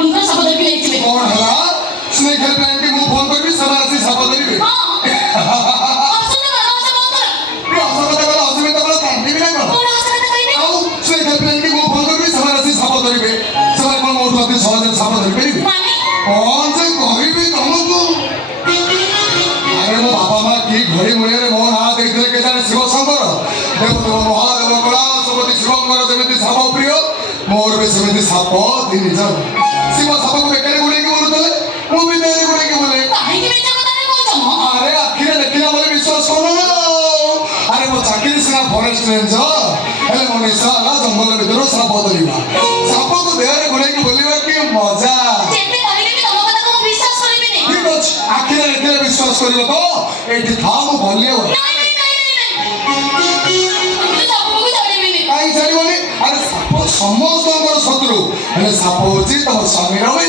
phone कर सब धरके लेथिबे कौन हला स्नेक हेल्पलाइन के मु फोन करबी समान आसी साप धरिबे हां असुन ना असुन कर ये असुन कथा कला असुन कथा कला तांती भी ना को कोन असुन कथा कहिबे आउ स्नेक हेल्पलाइन के मु फोन करबी समान आसी साप धरिबे समान कोन मोर साथे सहज साप धरि परिबे माने कौन से कहबी तुमको अरे मो बाबा मां की घड़ी मुळे रे मोहन हाथ देखले के जाने शिव शंकर देव महादेव कला सुपति शिवंकर जेमिति साप प्रिय मोर भी सेमिति साप दिन जन शिव साप को बेकरे गुडे के बोलतले मु भी तेरे गुडे के बोले काहे के बेचा कथा रे कोन म अरे आखिरे देखिला बोले विश्वास करो अरे मो चाकरी सिना फॉरेस्ट रेंजर हेले मो निशाला जंगल भीतर साप धरिबा साप को देहरे गुडे के बोलिबा की मजा जेते कहले कि तम कथा को विश्वास करिबे नै ठीक अछि आखिरे देखिले विश्वास करिबो तो एठी थाम भलिए हो नहीं तू सब को जानिबे नै काई छाड़िबोनी अरे साप समस्त शत्रु हेले साप होची तम स्वामी